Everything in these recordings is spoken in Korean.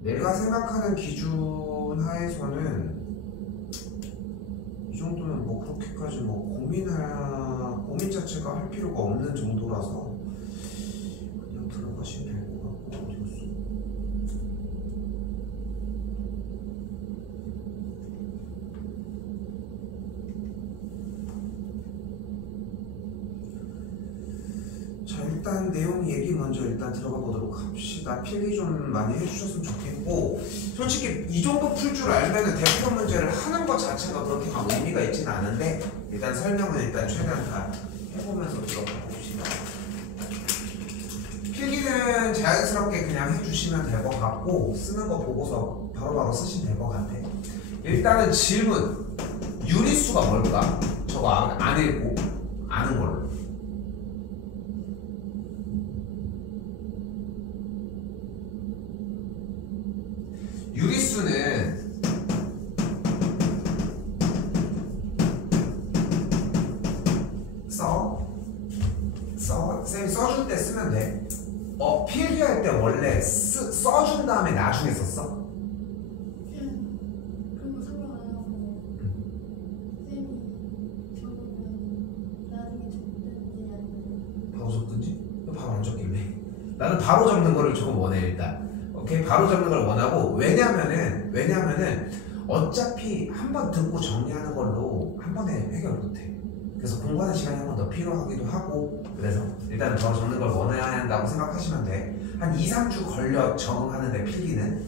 내가 생각하는 기준 하에서는 이 정도면 뭐 그렇게까지 뭐 고민 자체가 할 필요가 없는 정도라서 그냥 들어가시면 될 것 같고. 어디였어? 자, 일단 내용 얘기 먼저 일단 들어가 보도록 합시다. 필기 좀 많이 해주셨으면 좋겠고, 솔직히 이 정도 풀 줄 알면은 대표 문제를 하는 것 자체가 그렇게 막 의미가 있지는 않은데, 일단 설명은 일단 최대한 다 해보면서 들어가 봅시다. 필기는 자연스럽게 그냥 해주시면 될 것 같고, 쓰는 거 보고서 바로바로 쓰시면 될 것 같아. 일단은 질문, 유리수가 뭘까? 저거 안 읽고 아는 걸로. 유리수는 쌤이 써줄 때 쓰면 돼. 필기할 때 원래 써준 다음에 나중에 썼어? 그런 거 상관 안 하고 쌤이 적으면 나중에 적든지 아니면 바로 적든지? 바로 안 적길래. 나는 바로 적는 거를 조금 원해 일단. 오케이, 바로 적는 걸 원하고. 왜냐면은 어차피 한 번 듣고 정리하는 걸로 한 번에 해결 못해. 그래서 공부하는 시간이 한 번 더 필요하기도 하고, 그래서 일단은 바로 적는 걸 원해야 한다고 생각하시면 돼. 한 2, 3주 걸려 적응하는데 필기는.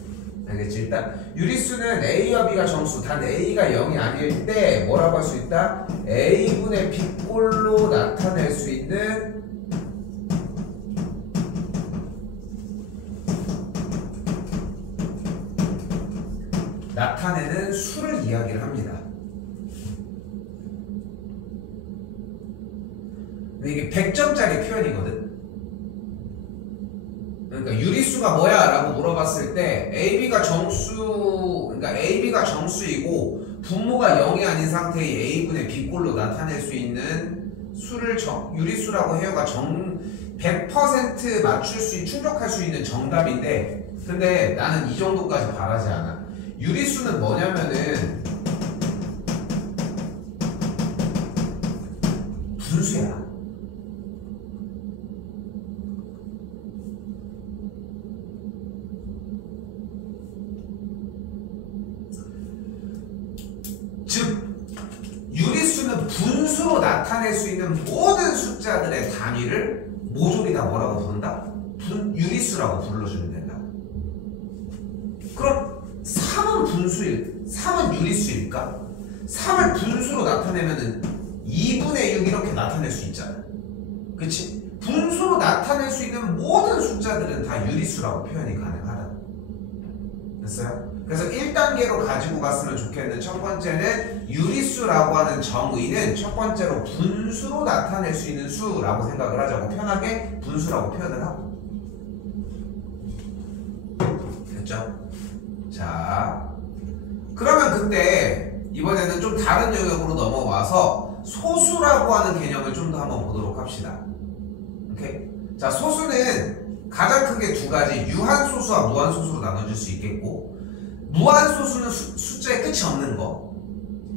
알겠지? 일단 유리수는 A와 B가 정수, 단 A가 0이 아닐 때 뭐라고 할 수 있다? A분의 B꼴로 나타낼 수 있는 나타내는 수를 이야기를 합니다. 근데 이게 100점짜리 표현이거든. 그러니까 유리수가 뭐야? 라고 물어봤을 때 AB가 정수이고 분모가 0이 아닌 상태의 A분의 B꼴로 나타낼 수 있는 수를 유리수라고 해요가 100% 충족할 수 있는 정답인데, 근데 나는 이 정도까지 바라지 않아. 유리수는 뭐냐면은 분수야. 즉 유리수는 분수로 나타낼 수 있는 모든 숫자들의 단위를 모조리 다 뭐라고 부른다? 유리수라고 불러주면 된다. 그럼 3은 유리수일까? 3을 분수로 나타내면은 2분의 6 이렇게 나타낼 수 있잖아. 그치? 분수로 나타낼 수 있는 모든 숫자들은 다 유리수라고 표현이 가능하다. 됐어요? 그래서 1단계로 가지고 갔으면 좋겠는 첫 번째는 유리수라고 하는 정의는 첫 번째로 분수로 나타낼 수 있는 수라고 생각을 하자고, 편하게 분수라고 표현을 하고. 됐죠? 자, 그러면 그때 이번에는 좀 다른 영역으로 넘어와서 소수라고 하는 개념을 좀 더 한번 보도록 합시다. 오케이? 자, 소수는 가장 크게 두 가지, 유한소수와 무한소수로 나눠질 수 있겠고, 무한소수는 숫자에 끝이 없는 거,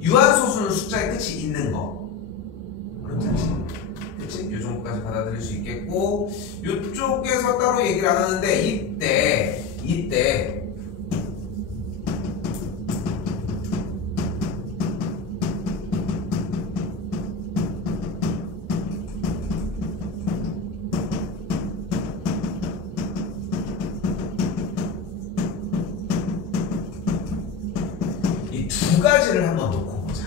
유한소수는 숫자에 끝이 있는 거. 어렵지 않지? 그치? 이 정도까지 받아들일 수 있겠고, 이쪽에서 따로 얘기를 안 하는데, 이때 이 두 가지를 한번 놓고 보자.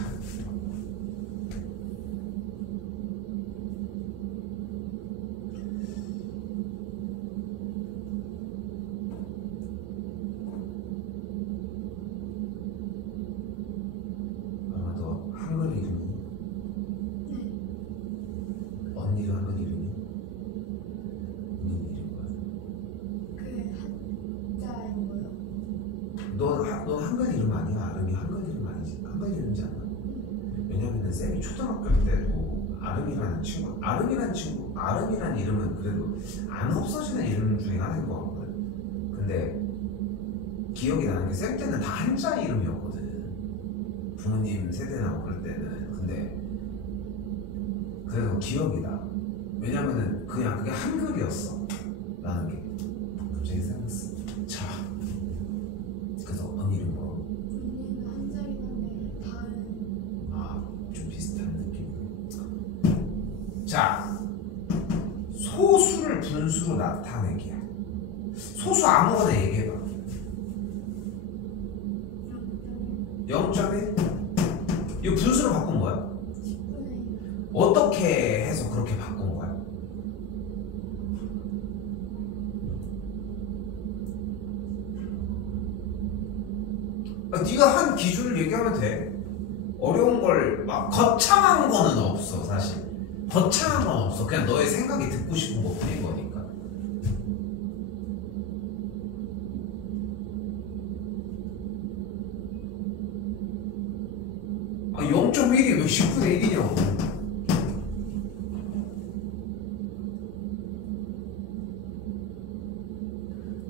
아마 너 한글 이름이? 네. 언니가 한글 이름이? 언니 이름 뭐야? 그 한자인 거요? 너 한글 이름 아니야? 아름이 한글 이름 아니지? 한글 이름이지 않아? 왜냐면은 쌤이 초등학교 때도 아름이라는 이름은 그래도 안 없어지는 이름 중에 하나인 것 같거든. 근데 기억이 나는 게 쌤 때는 다 한자 이름이었거든. 부모님 세대나 그럴 때는. 근데 그래서 기억이 나. 왜냐면은 그냥 그게 한글이었어. 라는 게 갑자기 생각났어. 자, 그래서 언니 이름 뭐? 언니는 한자긴 한데 다른. 아, 좀 비슷한 느낌. 자, 소수를 분수로 나타내기야. 소수 아무거나 얘기해봐. 0.1? 이거 분수로 바꾼 거야? 10분의 1. 어떻게 해서 그렇게 바꾼 거야? 네가 한 기준을 얘기하면 돼. 어려운 걸 막 거창한 거는 없어. 사실 거창한 건 없어. 그냥 너의 생각이 듣고 싶은 것 뿐인 거니까. 아, 0.1이 왜 10분의 1이냐고.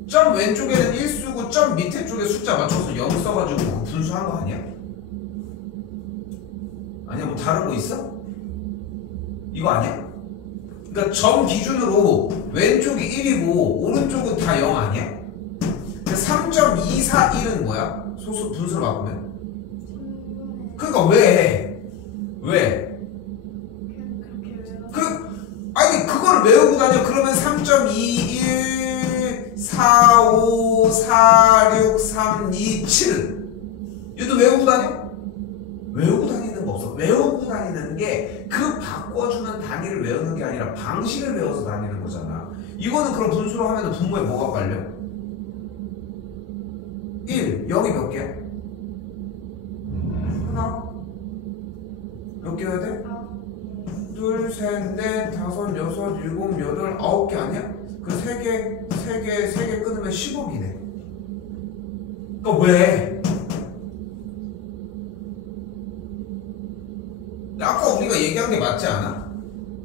점 왼쪽에는 1 쓰고 점 밑에 쪽에 숫자 맞춰서 0 써가지고 분수한 거 아니야? 아니야? 뭐 다른 거 있어? 이거 아니야? 그러니까 점 기준으로 왼쪽이 1이고 오른쪽은 다 0 아니야? 3.241은 뭐야? 소수 분수로 바꾸면? 3분의 그러니까 왜? 왜? 그냥 그렇게 외워. 아니 그걸 외우고 다녀. 그러면 3.21 4, 5, 4, 6, 3, 2, 7은 얘도 외우고 다녀? 외우고 다니는 거 없어. 외우고 다니는 게 그 바꿔주는 단위를 외우는 게 아니라 방식을 외워서 다니는 거잖아. 이거는 그럼 분수로 하면 분모에 뭐가 깔려? 1, 0이 몇 개야? 하나? 몇 개여야 돼? 둘, 셋, 넷, 다섯, 여섯, 일곱, 여덟, 9개 아니야? 그 3개 끊으면 10억이네. 그러니까 왜? 아까 우리가 얘기한 게 맞지 않아?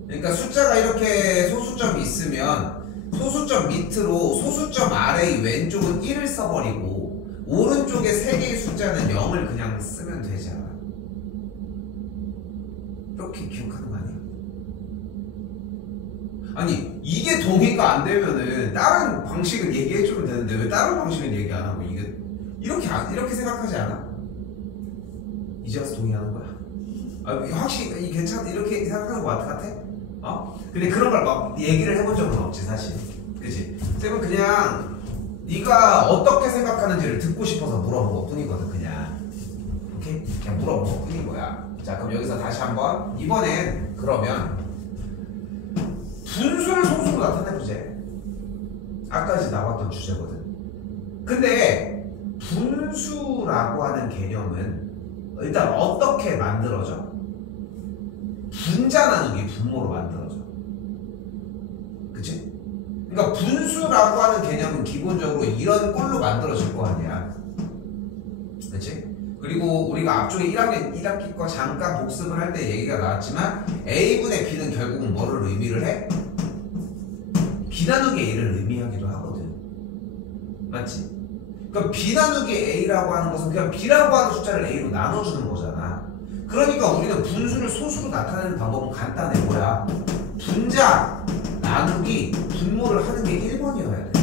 그러니까 숫자가 이렇게 소수점이 있으면 소수점 밑으로 소수점 아래의 왼쪽은 1을 써버리고 오른쪽에 3개의 숫자는 0을 그냥 쓰면 되지 않아? 이렇게 기억하는 거 아니야? 아니 이게 동의가 안 되면은 다른 방식을 얘기해주면 되는데 왜 다른 방식은 얘기 안 하고 이게 이렇게 생각하지 않아? 이제 와서 동의하는 거야? 아, 확실히 괜찮아 이렇게 생각하는 거 같아? 어? 근데 그런 걸 막 얘기를 해본 적은 없지 사실. 그치? 쌤은 그냥 네가 어떻게 생각하는지를 듣고 싶어서 물어본 것 뿐이거든. 그냥 오케이? 그냥 물어본 것 뿐인 거야. 자 그럼 여기서 다시 한번 이번엔 그러면 분수를 소수로 나타내보자. 아까 이제 나왔던 주제거든. 근데 분수라고 하는 개념은 일단 어떻게 만들어져? 분자 나누기 분모로 만들어져. 그치? 그러니까 분수라고 하는 개념은 기본적으로 이런 꼴로 만들어질 거 아니야. 그치? 그리고 우리가 앞쪽에 1학년 1학기 거 잠깐 복습을 할 때 얘기가 나왔지만 A분의 B는 결국은 뭐를 의미를 해? B 나누기 A를 의미하기도 하거든. 맞지? 그러니까 B 나누기 A라고 하는 것은 그냥 B라고 하는 숫자를 A로 나눠주는 거잖아. 그러니까 우리는 분수를 소수로 나타내는 방법은 간단해. 뭐야? 분자 나누기 분모를 하는 게 1번이어야 돼.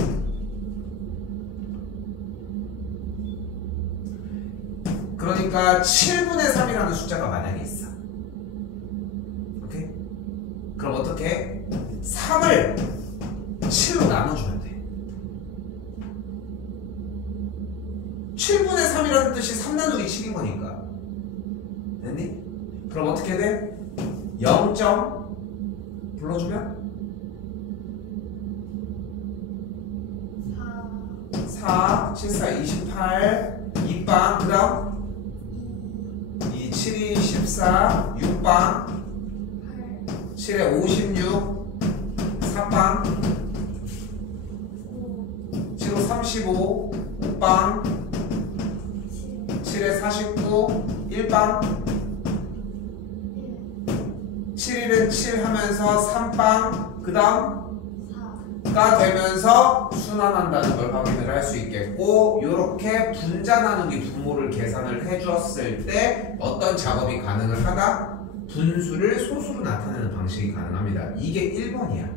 그러니까 7분의 3이라는 숫자가 만약에 있어. 오케이? 그럼 어떻게? 3을 7로 나눠주면 돼. 7분의 3이라는 뜻이 3 나누기 7인 거니까. 됐니? 그럼 어떻게 돼? 0점 불러주면? 4, 7, 4, 28, 2빵, 그 다음 2, 7, 2, 14, 6빵, 7에 56, 4빵, 7호 35, 5빵, 7에 49, 1빵, 7일은 7 하면서 3빵, 그 다음 4. 되면서 순환한다는 걸 확인을 할 수 있겠고 이렇게 분자 나누기 분모를 계산을 해주었을 때 어떤 작업이 가능을 하다? 분수를 소수로 나타내는 방식이 가능합니다. 이게 1번이야.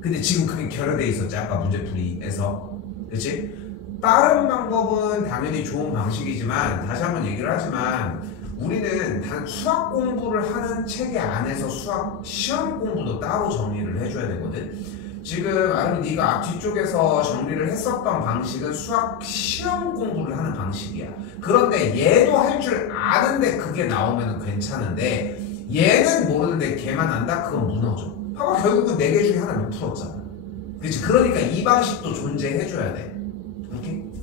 근데 지금 그게 결여돼 있었지 아까 문제풀이에서. 그치? 다른 방법은 당연히 좋은 방식이지만 다시 한번 얘기를 하지만 우리는 단 수학 공부를 하는 체계 안에서 수학 시험 공부도 따로 정리를 해줘야 되거든. 지금 아름이 네가 앞뒤쪽에서 정리를 했었던 방식은 수학 시험 공부를 하는 방식이야. 그런데 얘도 할 줄 아는데 그게 나오면 괜찮은데 얘는 모르는데 걔만 안다? 그건 무너져. 봐봐 결국은 4개 중에 하나 못 풀었잖아. 그렇지? 그러니까 이 방식도 존재해줘야 돼.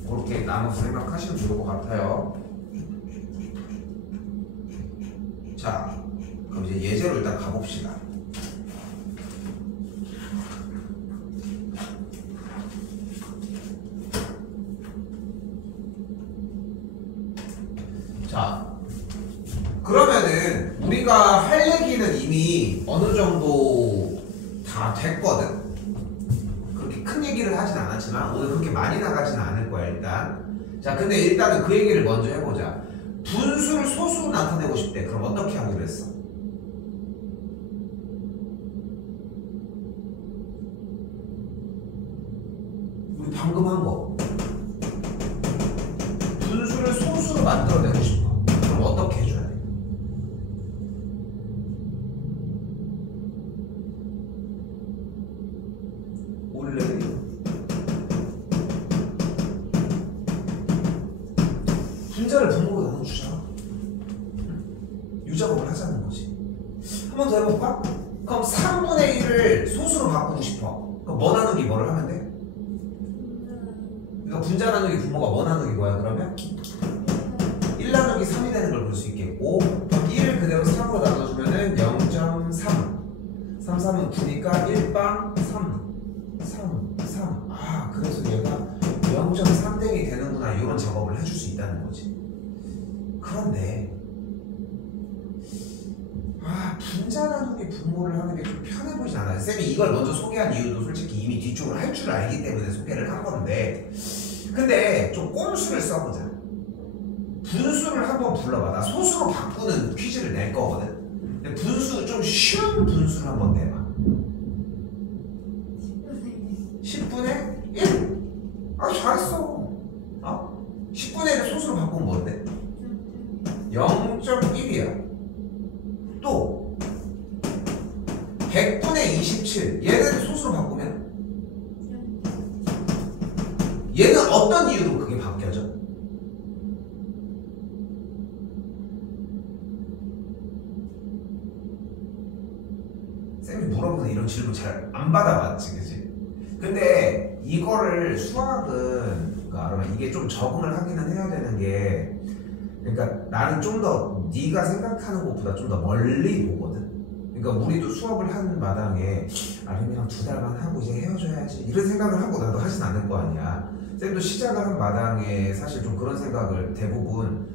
이렇게 나눠서 생각하시면 좋을 것 같아요. 자, 그럼 이제 예제로 일단 가봅시다. 자, 그러면은 우리가 할 얘기는 이미 어느 정도 다 됐거든. 그렇게 큰 얘기를 하진 않았지만 오늘 그렇게 많이 나가지는 않을 거야 일단. 자, 근데 일단은 그 얘기를 먼저 해보자. 분수를 소수로 나타내고 싶대. 그럼 어떻게 하기로 했어? 우리 방금 한 거. 분수를 소수로 만들어내고 싶어. 그럼 어떻게 해줘야 돼? 원래 분자를 분모로 나눠주자. 유작업을 하자는 거지. 한 번 더 해볼까? 그럼 3분의 1을 소수로 바꾸고 싶어. 그럼 뭐 나누기 뭐를 하면 돼? 그러니까 분자 나누기 분모가 뭐 나누기 뭐야 그러면? 1 나누기 3이 되는 걸 볼 수 있겠고 그럼 1을 그대로 3으로 나눠주면은 0.3 3, 3은 9니까 1빵 3 아 그래서 얘가 0.3댕이 되는구나 이런 작업을 해줄 수 있다는 거지. 그런데 분자 나누기 분모를 하는 게 좀 편해 보이진 않아요. 쌤이 이걸 먼저 소개한 이유도 솔직히 이미 뒤쪽을 할 줄 알기 때문에 소개를 한 건데 근데 좀 꼼수를 써보자. 분수를 한번 불러봐. 나 소수로 바꾸는 퀴즈를 낼 거거든. 근데 분수 좀 쉬운 분수를 한번 내봐. 10분의 1. 아 잘했어. 10분의 1을 소수로 바꾸면 뭔데? 0.1이야. 또 100분의 27. 얘는 소수로 바꾸면 얘는 어떤 이유로 그게 바뀌어져? 쌤이 물어보는 이런 질문 잘 안 받아봤지, 그치? 근데 이거를 수학은 그러니까 이게 좀 적응을 하기는 해야 되는 게 그러니까 나는 좀 더 네가 생각하는 것보다 좀 더 멀리 보거든. 그러니까 우리도 수업을 하는 마당에 아름이랑 2달만 하고 이제 헤어져야지 이런 생각을 하고 나도 하진 않을 거 아니야. 쌤도 시작을 한 마당에 사실 좀 그런 생각을 대부분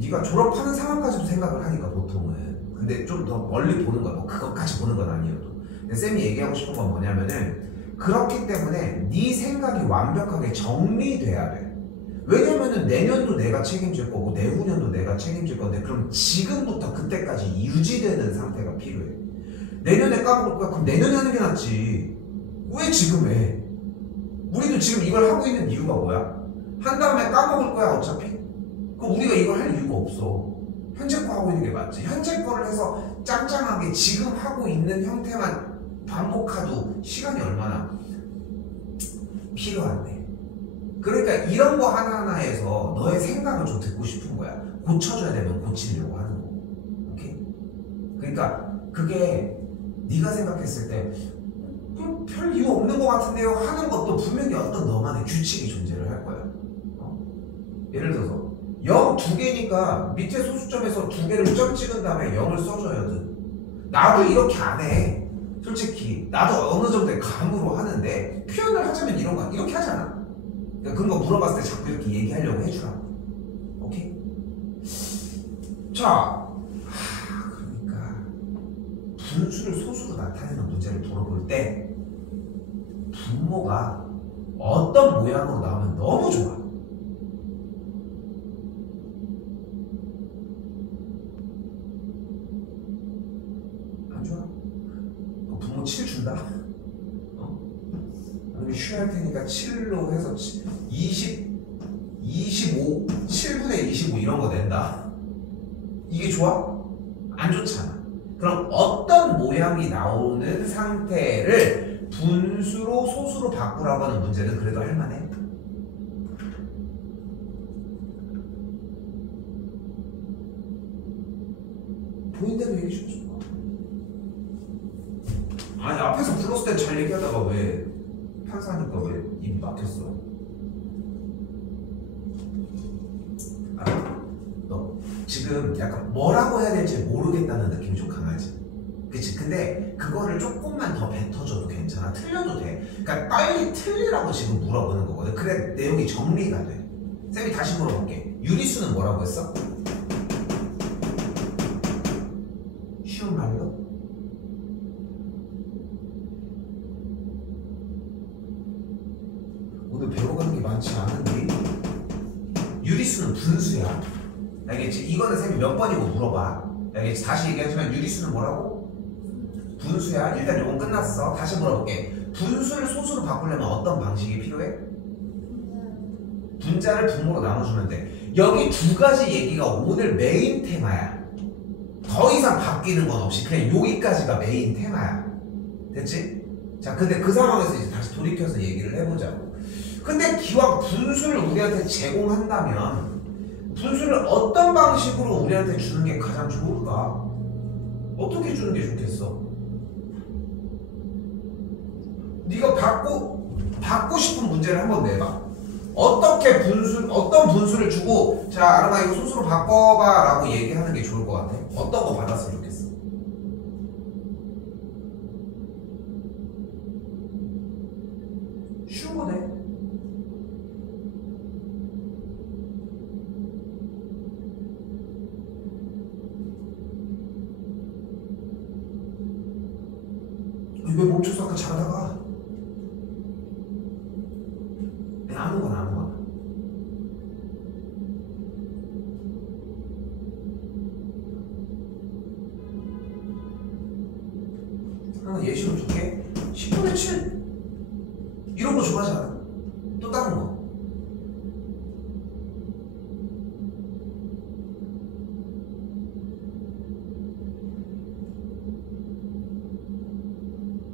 네가 졸업하는 상황까지도 생각을 하니까 보통은. 근데 좀 더 멀리 보는 거야. 뭐 그것까지 보는 건 아니어도. 근데 쌤이 얘기하고 싶은 건 뭐냐면은 그렇기 때문에 네 생각이 완벽하게 정리돼야 돼. 왜냐면은 내년도 내가 책임질 거고 내후년도 내가 책임질 건데 그럼 지금부터 그때까지 유지되는 상태가 필요해. 내년에 까먹을 거야? 그럼 내년에 하는 게 낫지. 왜 지금 해? 우리도 지금 이걸 하고 있는 이유가 뭐야? 한 다음에 까먹을 거야 어차피? 그럼 우리가 이걸 할 이유가 없어. 현재 거 하고 있는 게 맞지. 현재 거를 해서 짱짱하게 지금 하고 있는 형태만 반복하도 시간이 얼마나 필요한데. 그러니까 이런 거 하나하나에서 너의 생각을 좀 듣고 싶은 거야. 고쳐줘야 되면 고치려고 하는 거. 오케이? 그러니까 그게 네가 생각했을 때 별 이유 없는 것 같은데요 하는 것도 분명히 어떤 너만의 규칙이 존재를 할 거야. 예를 들어서 0 2개니까 밑에 소수점에서 2개를 점 찍은 다음에 0을 써줘야 돼. 나도 이렇게 안 해. 솔직히 나도 어느 정도의 감으로 하는데 표현을 하자면 이런 거 이렇게 하잖아. 그러니까 그런 거 물어봤을 때 자꾸 이렇게 얘기하려고 해주라. 오케이? 자, 그러니까 분수를 소수로 나타내는 문제를 물어볼 때 분모가 어떤 모양으로 나오면 너무 좋아. 안 좋아? 분모 7 준다? 아니면 쉬할 테니까 7로 해서 20, 25, 7분의 25 이런 거 낸다? 이게 좋아? 안 좋잖아. 그럼 어떤 모양이 나오는 상태를 분수로 소수로 바꾸라고 하는 문제는 그래도 할만해. 보인 대로 얘기해 주고 싶어. 아니 앞에서 불렀을 때 잘 얘기하다가 왜 판사니까 왜 입이 막혔어? 너 지금 약간 뭐라고 해야 될지 모르겠다는 느낌이 좀 강하지? 그치? 근데 그거를 조금만 더 뱉어줘도 괜찮아. 틀려도 돼. 그러니까 빨리 틀리라고 지금 물어보는 거거든. 그래 내용이 정리가 돼. 쌤이 다시 물어볼게. 유리수는 뭐라고 했어? 쉬운 말로? 오늘 배워가는 게 많지 않은데 유리수는 분수야. 알겠지? 이거는 쌤이 몇 번이고 물어봐. 알겠지? 다시 얘기하지만 유리수는 뭐라고? 분수야. 일단 요건 끝났어. 다시 물어볼게. 분수를 소수로 바꾸려면 어떤 방식이 필요해? 분자를 분모로 나눠주면 돼. 여기 두 가지 얘기가 오늘 메인 테마야. 더 이상 바뀌는 건 없이 그냥 여기까지가 메인 테마야. 됐지? 자, 근데 그 상황에서 이제 다시 돌이켜서 얘기를 해보자고. 근데 기왕 분수를 우리한테 제공한다면 분수를 어떤 방식으로 우리한테 주는 게 가장 좋을까? 어떻게 주는 게 좋겠어? 네가 받고 싶은 문제를 한번 내봐. 어떤 분수를 주고 자 아름아 이거 소수로 바꿔봐 라고 얘기하는 게 좋을 것 같아? 어떤 거 받았으면 좋겠어? 쉬운 거네. 왜 멈춰서 아까 잘하다가 아무거나 하나 예시로 줄게. 10분의 7 이런 거 좋아하지 않아? 또 다른 거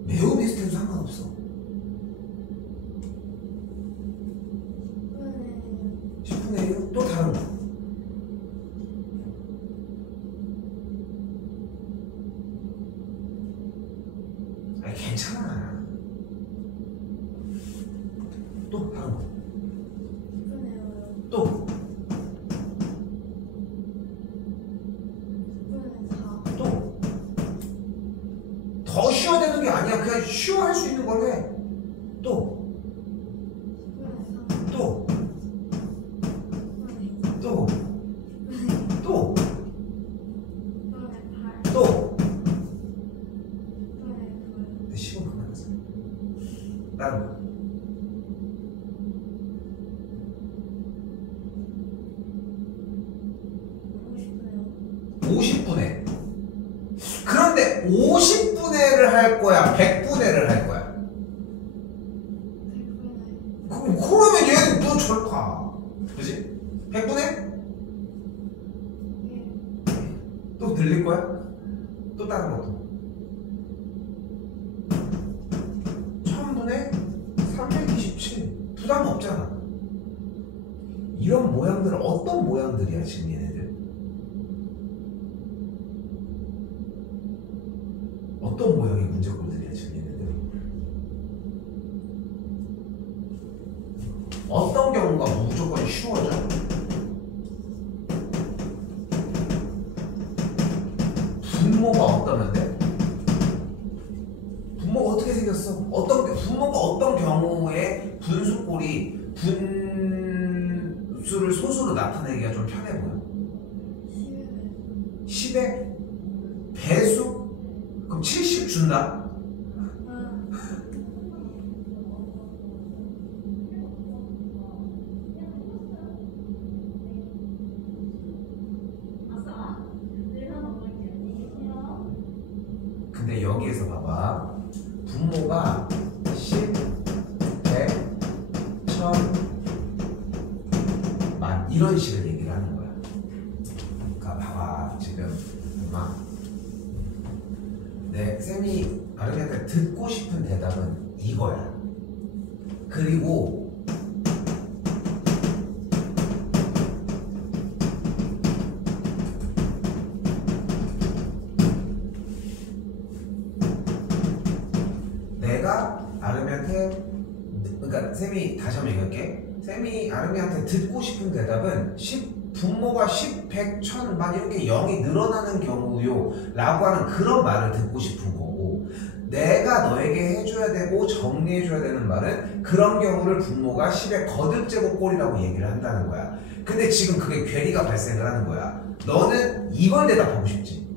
매우 비슷해도 상관없어. 10분의 1 또 다른 거 아니 괜찮아. 또 다른 거 또 더 쉬워야 되는 게 아니야. 그냥 쉬워 할 수 있는 걸 해. 또 내 시간 그만하자. 다른 거 50분의 그런데 50분의를 할 거야? 100분의를 할 거야? 그러면 얘는 너 저리 가. 그지? 100분의? 또 늘릴 거야? 또 다른 것도 1000분의 327 부담 없잖아. 이런 모양들은 어떤 모양들이야 지금 얘네들? 어떤 모양의 문제꼴들이야 지금 얘네들? 어떤 경우가 무조건 쉬워져? 분모가 어떠면 돼? 분모가 어떻게 생겼어? 분모가 어떤 경우에 분수꼴이 분수를 소수로 나타내기가 좀 편해 보여? 10의 배수? 그럼 70 준다? 이런 식으로 얘기를 하는 거야. 그러니까 봐봐 지금 엄마 쌤이 아름이한테 듣고 싶은 대답은 이거야. 그리고 내가 아름이한테 그러니까 쌤이 다시 한번 얘기할게. 쌤이 아름이한테 듣고 싶은 대답은 분모가 10, 100, 1000 만 이렇게 0이 늘어나는 경우요 라고 하는 그런 말을 듣고 싶은 거고, 내가 너에게 해줘야 되고 정리해줘야 되는 말은 그런 경우를 분모가 10의 거듭제곱꼴이라고 얘기를 한다는 거야. 근데 지금 그게 괴리가 발생을 하는 거야. 너는 이걸 대답하고 싶지,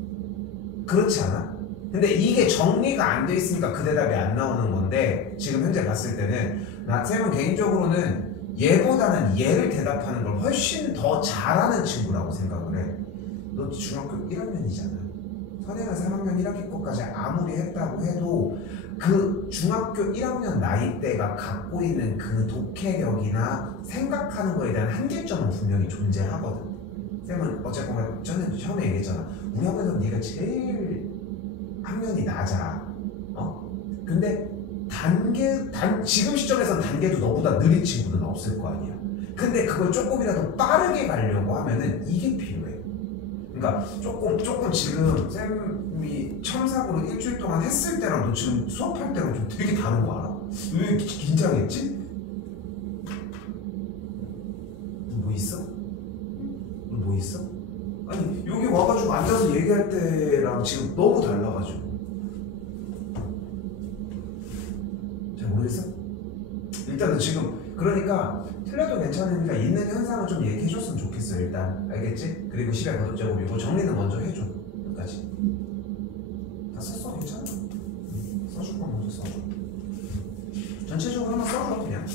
그렇지 않아? 근데 이게 정리가 안 돼 있으니까 그 대답이 안 나오는 건데, 지금 현재 봤을 때는 쌤은 개인적으로는 얘보다는 얘를 대답하는 걸 훨씬 더 잘하는 친구라고 생각을 해. 너 중학교 1학년이잖아. 선행은 3학년 1학기 것까지 아무리 했다고 해도 그 중학교 1학년 나이대가 갖고 있는 그 독해력이나 생각하는 거에 대한 한계점은 분명히 존재하거든. 쌤은 어쨌거나 저는 처음에 얘기했잖아. 우리 학교에서 네가 제일 학년이 낮아. 근데 지금 시점에서는 단계도 너보다 느린 친구는 없을 거 아니야. 근데 그걸 조금이라도 빠르게 가려고 하면은 이게 필요해. 그러니까 조금 지금 쌤이 첨삭으로 일주일 동안 했을 때랑 너 지금 수업할 때랑 좀 되게 다른 거 알아? 왜 긴장했지? 뭐 있어? 뭐 있어? 아니 여기 와가지고 앉아서 얘기할 때랑 지금 너무 달라가지고. 잘 모르겠어? 일단은 지금 그러니까 틀려도 괜찮으니까 있는 현상을 좀 얘기해줬으면 좋겠어. 일단 알겠지? 그리고 10의 거듭제곱이고 정리는 먼저 해줘. 여기까지 다 썼어. 괜찮아. 써줄 건 먼저 써줘. 전체적으로 한번 써줘 그냥.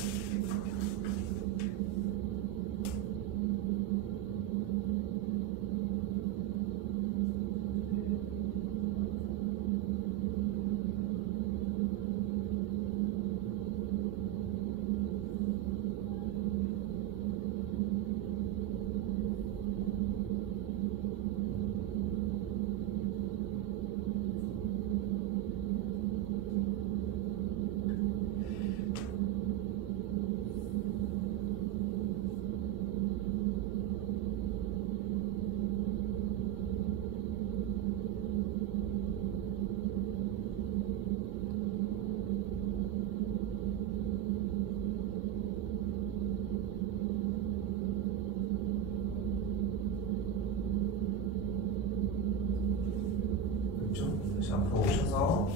앞으로 오셔서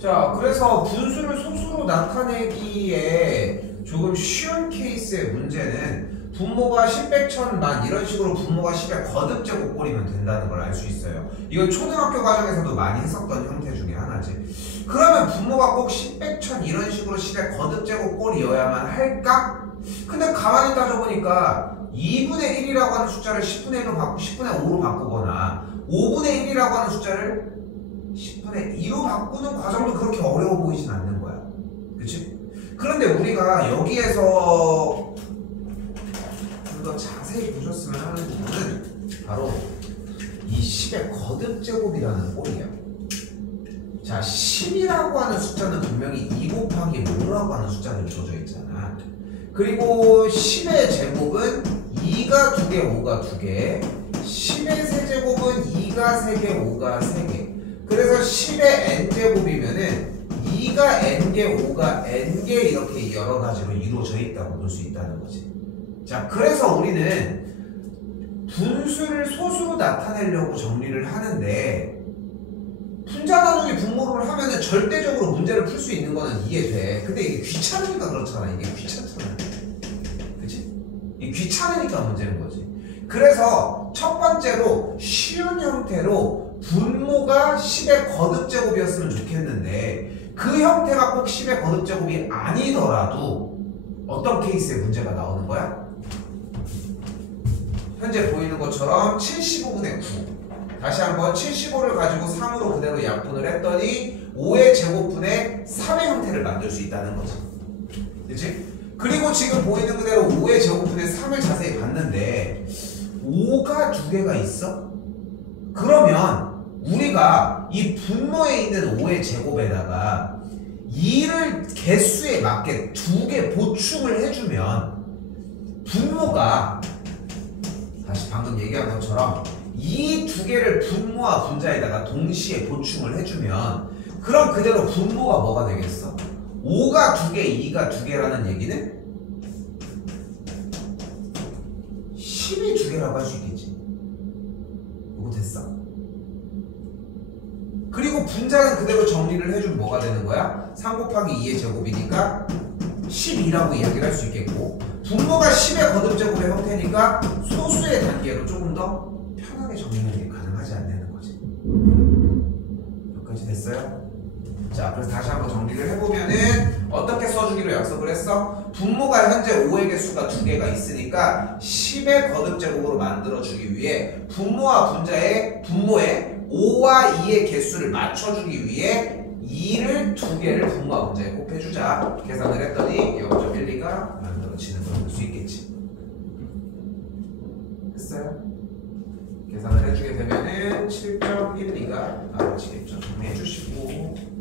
자, 그래서 분수를 소수로 나타내기에 조금 쉬운 케이스의 문제는 분모가 10, 100, 1000, 만 이런 식으로 분모가 10의 거듭제곱꼴이면 된다는 걸 알 수 있어요. 이건 초등학교 과정에서도 많이 했었던 형태 중에 하나지. 그러면 분모가 꼭 10, 100, 1000 이런 식으로 10의 거듭제곱꼴이어야만 할까? 근데 가만히 따져보니까 2분의 1이라고 하는 숫자를 10분의 1로 바꾸고 10분의 5로 바꾸거나 5분의 1이라고 하는 숫자를 10분의 2로 바꾸는 과정도 그렇게 어려워 보이진 않는 거야. 그치? 그런데 우리가 여기에서 좀 더 자세히 보셨으면 하는 부분은 바로 이 10의 거듭제곱이라는 꼴이야. 자, 10이라고 하는 숫자는 분명히 2 곱하기 5라고 하는 숫자를 주어져 있잖아. 그리고 10의 제곱은 2가 2개, 5가 2개. 10의 세제곱은 2가 3개, 5가 3개. 그래서 10의 n제곱이면은 2가 n개, 5가 n개 이렇게 여러 가지로 이루어져 있다고 볼 수 있다는 거지. 자, 그래서 우리는 분수를 소수로 나타내려고 정리를 하는데 분자 나누기 분모를 하면은 절대적으로 문제를 풀 수 있는 거는 이해돼. 근데 이게 귀찮으니까 그렇잖아. 이게 귀찮잖아. 그치? 이게 귀찮으니까 문제인 거지. 그래서 첫 번째로 쉬운 형태로 분모가 10의 거듭제곱이었으면 좋겠는데 그 형태가 꼭 10의 거듭제곱이 아니더라도 어떤 케이스에 문제가 나오는 거야? 현재 보이는 것처럼 75분의 9. 다시 한번 75를 가지고 3으로 그대로 약분을 했더니 5의 제곱분의 3의 형태를 만들 수 있다는 거지. 그치? 그리고 지금 보이는 그대로 5의 제곱분의 3을 자세히 봤는데 5가 두 개가 있어? 그러면 우리가 이 분모에 있는 5의 제곱에다가 2를 개수에 맞게 두 개 보충을 해주면 분모가 다시 방금 얘기한 것처럼 이 두 개를 분모와 분자에다가 동시에 보충을 해주면 그럼 그대로 분모가 뭐가 되겠어? 5가 두 개, 2가 두 개라는 얘기는 10이 두 개라고 할 수 있겠지. 이거 됐어? 그리고 분자는 그대로 정리를 해주면 뭐가 되는 거야? 3 곱하기 2의 제곱이니까 12라고 이야기를 할 수 있겠고 분모가 10의 거듭제곱의 형태니까 소수의 단계로 조금 더 편하게 정리하는 게 가능하지 않냐는 거지. 여기까지 됐어요? 자, 그래서 다시 한번 정리를 해보면은 어떻게 써주기로 약속을 했어? 분모가 현재 5의 개수가 두 개가 있으니까 10의 거듭제곱으로 만들어주기 위해 분모와 분자의 분모에 5와 2의 개수를 맞춰주기 위해 2를 두 개를 분모와 분자에 곱해주자. 계산을 했더니 0.12가 만들어지는 걸 볼 수 있겠지. 됐어요? 계산을 해주게 되면은 7.12가 나와지겠죠. 정리해주시고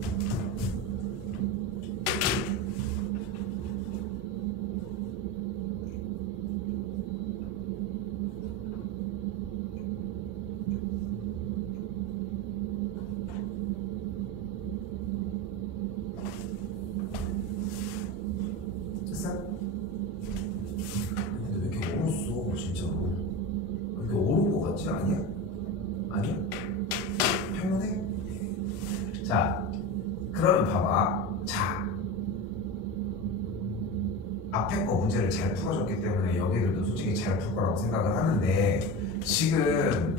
근데 왜 이렇게 얼었어 진짜로? 왜 이렇게 얼은 거 같지? 아니야? 아니야? 평온해? 자, 그러면 봐봐. 자, 앞에 거 문제를 잘 풀어줬기 때문에 여기들도 솔직히 잘 풀 거라고 생각을 하는데 지금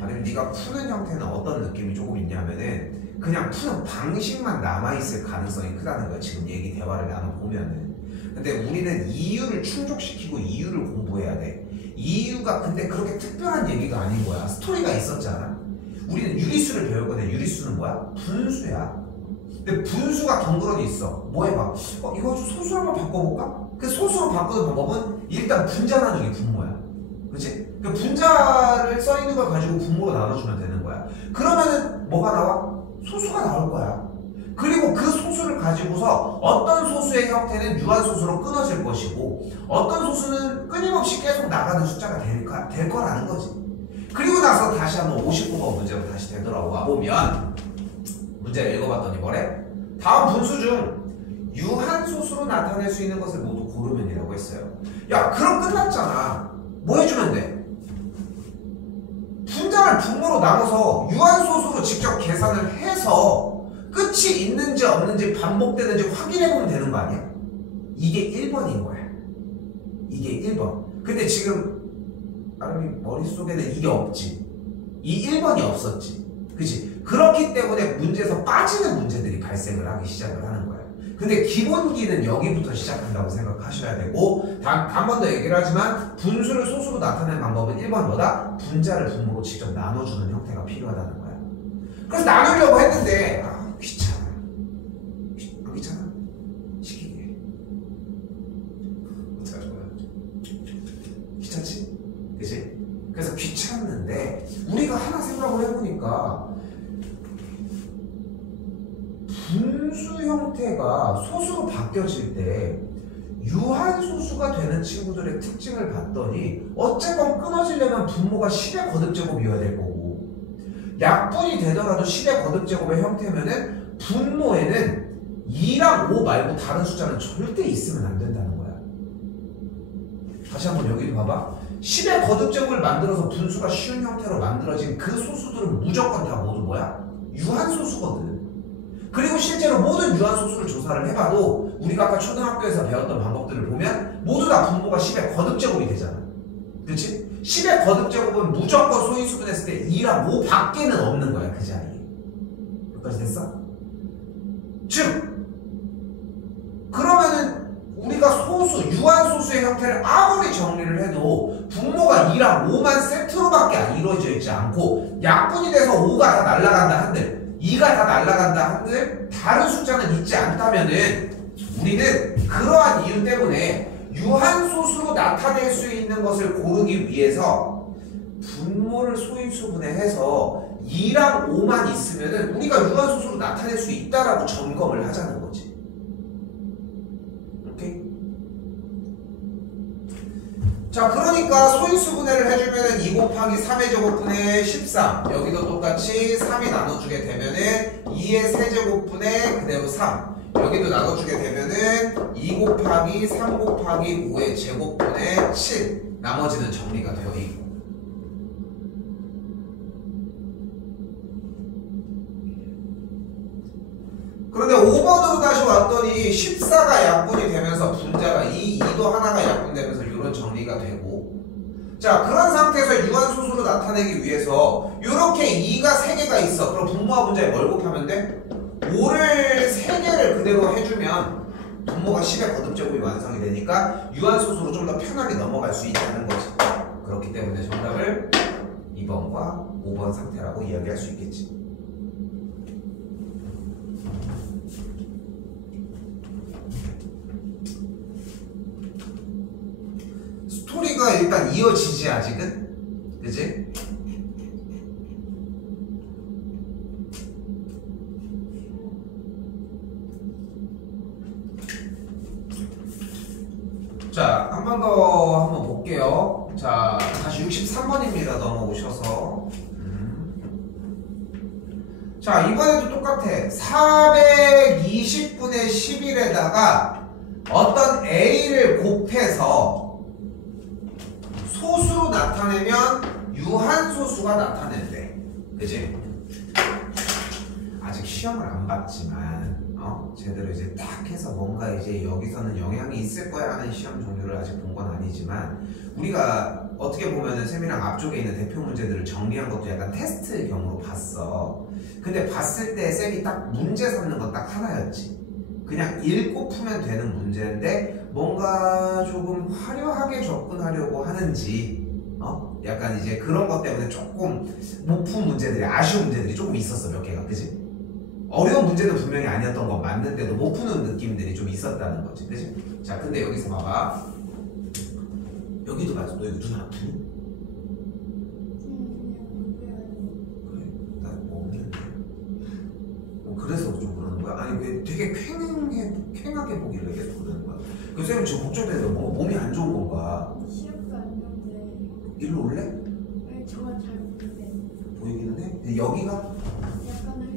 아니면 네가 푸는 형태는 어떤 느낌이 조금 있냐면은 그냥 푸는 방식만 남아있을 가능성이 크다는 거야. 지금 얘기 대화를 나눠보면은. 근데 우리는 이유를 충족시키고 이유를 공부해야 돼. 이유가 근데 그렇게 특별한 얘기가 아닌 거야. 스토리가 있었잖아. 우리는 유리수를 배우거든. 유리수는 뭐야? 분수야. 근데 분수가 덩그러니 있어. 뭐 해봐. 이거 좀 소수로 한번 바꿔볼까? 그 소수로 바꾸는 방법은 일단 분자 나누기 분모야. 그치? 그 분자를 써있는 걸 가지고 분모로 나눠주면 되는 거야. 그러면은 뭐가 나와? 소수가 나올 거야. 그리고 그 소수를 가지고서 어떤 소수의 형태는 유한소수로 끊어질 것이고 어떤 소수는 끊임없이 계속 나가는 숫자가 될 거라는 거지. 그리고 나서 다시 한번 59번 문제로 다시 되돌아와 보면 문제를 읽어봤더니 뭐래? 다음 분수 중 유한소수로 나타낼 수 있는 것을 모두 고르면이라고 했어요. 야, 그럼 끝났잖아. 뭐 해주면 돼? 분자를 분모로 나눠서 유한소수로 직접 계산을 해서 끝이 있는지 없는지 반복되는지 확인해보면 되는 거 아니야? 이게 1번인 거야. 이게 1번. 근데 지금 아름이 머릿속에는 이게 없지. 이 1번이 없었지. 그치? 그렇기 때문에 문제에서 빠지는 문제들이 발생을 하기 시작을 하는 거야. 근데 기본기는 여기부터 시작한다고 생각하셔야 되고 한 번 더 얘기를 하지만 분수를 소수로 나타내는 방법은 1번 뭐다? 분자를 분모로 직접 나눠주는 형태가 필요하다는 거야. 그래서 나누려고 했는데 귀찮아. 귀찮아? 시키게. 어떡할 거야? 귀찮지? 그치? 그래서 귀찮았는데 우리가 하나 생각을 해보니까 분수 형태가 소수로 바뀌어질 때 유한소수가 되는 친구들의 특징을 봤더니 어쨌건 끊어지려면 분모가 10의 거듭제곱이어야 될 거고 약분이 되더라도 10의 거듭제곱의 형태면은 분모에는 2랑 5 말고 다른 숫자는 절대 있으면 안 된다는 거야. 다시 한번 여기 봐봐. 10의 거듭제곱을 만들어서 분수가 쉬운 형태로 만들어진 그 소수들은 무조건 다 모두 뭐야? 유한소수거든. 그리고 실제로 모든 유한소수를 조사를 해봐도 우리가 아까 초등학교에서 배웠던 방법들을 보면 모두 다 분모가 10의 거듭제곱이 되잖아. 그렇지? 10의 거듭제곱은 무조건 소인수분했을 때 2랑 5 밖에는 없는 거야. 그 자리에. 여기까지 됐어? 즉 그러면은 우리가 소수, 유한소수의 형태를 아무리 정리를 해도 분모가 2랑 5만 세트로밖에 이루어져 있지 않고 약분이 돼서 5가 다 날아간다 한들 2가 다 날아간다 한들 다른 숫자는 있지 않다면은 우리는 그러한 이유 때문에 유한소수로 나타낼 수 있는 것을 고르기 위해서 분모를 소인수분해 해서 2랑 5만 있으면은 우리가 유한소수로 나타낼 수 있다라고 점검을 하자는 거지. 오케이? 자, 그러니까 소인수분해를 해주면은 2 곱하기 3의 제곱분의 13. 여기도 똑같이 3이 나눠주게 되면은 2의 세제곱분의 그대로 3. 여기도 나눠주게 되면은 2 곱하기 3 곱하기 5의 제곱분의 7. 나머지는 정리가 되어 있고. 그런데 5번으로 다시 왔더니 14가 약분이 되면서 분자가 2도 하나가 약분되면서 이런 정리가 되고, 자, 그런 상태에서 유한소수로 나타내기 위해서 이렇게 2가 3개가 있어. 그럼 분모와 분자에 뭘 곱하면 돼? 5를 3개를 그대로 해주면 분모가 10의 거듭제곱이 완성이 되니까 유한소수로 좀 더 편하게 넘어갈 수 있다는 거지. 그렇기 때문에 정답을 2번과 5번 상태라고 이야기할 수 있겠지. 스토리가 일단 이어지지 아직은? 그치? 자, 한 번 더 한번 볼게요. 자, 다시 63번입니다. 넘어오셔서. 자, 이번에도 똑같아. 420분의 11에다가 어떤 A를 곱해서 소수로 나타내면 유한소수가 나타낸대. 그치? 아직 시험을 안 봤지만 제대로 이제 딱 해서 뭔가 이제 여기서는 영향이 있을 거야 하는 시험 종류를 아직 본 건 아니지만, 우리가 어떻게 보면은 쌤이랑 앞쪽에 있는 대표 문제들을 정리한 것도 약간 테스트 경우로 봤어. 근데 봤을 때 쌤이 딱 문제 삼는 건 딱 하나였지. 그냥 읽고 풀면 되는 문제인데 뭔가 조금 화려하게 접근하려고 하는지 약간 이제 그런 것 때문에 조금 못 푼 문제들이, 아쉬운 문제들이 조금 있었어. 몇 개가. 그치? 어려운 문제는 분명히 아니었던 건 맞는데도 못 푸는 느낌들이 좀 있었다는 거지. 그치? 자, 근데 여기서 봐봐. 여기도 맞아. 너 이거 눈 아프니? 그래, 나 먹는데. 그래서 좀 그러는 거야? 아니, 왜 되게 쾌하게 보길래 계속 그러는 거야? 그 쌤은 지금 걱정되는데 몸이 안 좋은 건가? 시력도 안 좋은데. 일로 올래? 왜 저만 잘 보이는데. 보이기는 해? 근데 여기가? 약간 할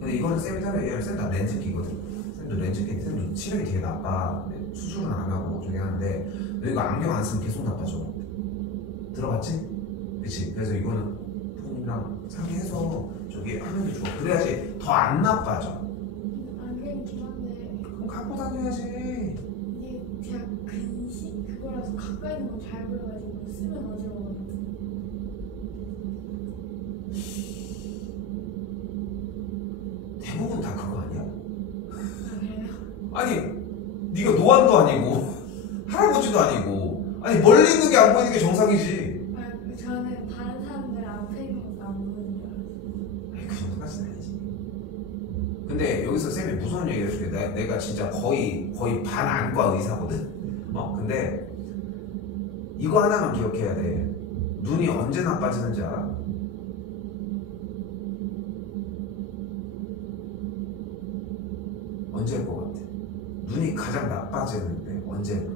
근데 이거는 쌤이 따로 얘기하면 쌤 다 렌즈 끼거든? 쌤도 렌즈 끼는데 쌤도 시력이 되게 나빠. 수술은 안 하고 저기 하는데 너 이거 안경 안 쓰면 계속 나빠져. 들어봤지? 그치? 그래서 이거는 부모님이랑 상의해서 저기 하는 게 좋아. 그래야지 더 안 나빠져. 안경이 길한데. 그럼 갖고 다녀야지. 이게 제가 근시 그거라서 가까이 있는 건 잘 보여가지고 쓰면 어지러워가지고. 대부분 다 그거 아니야? 아, 그래요? 아니 네가 노안도 아니고 할아버지도 아니고, 아니 멀리 있는 게 안 보이는 게 정상이지. 아, 저는 다른 사람들 앞에 있는 것도 안 보이는 줄 알았어요. 아니 그 정도까지는 아니지. 근데 여기서 쌤이 무서운 얘기를 해줄게. 내가 진짜 거의 반 안과 의사거든. 근데 이거 하나만 기억해야 돼. 눈이 언제 나빠지는지 알아? 언제일 것 같아? 눈이 가장 나빠지는데 언제일까?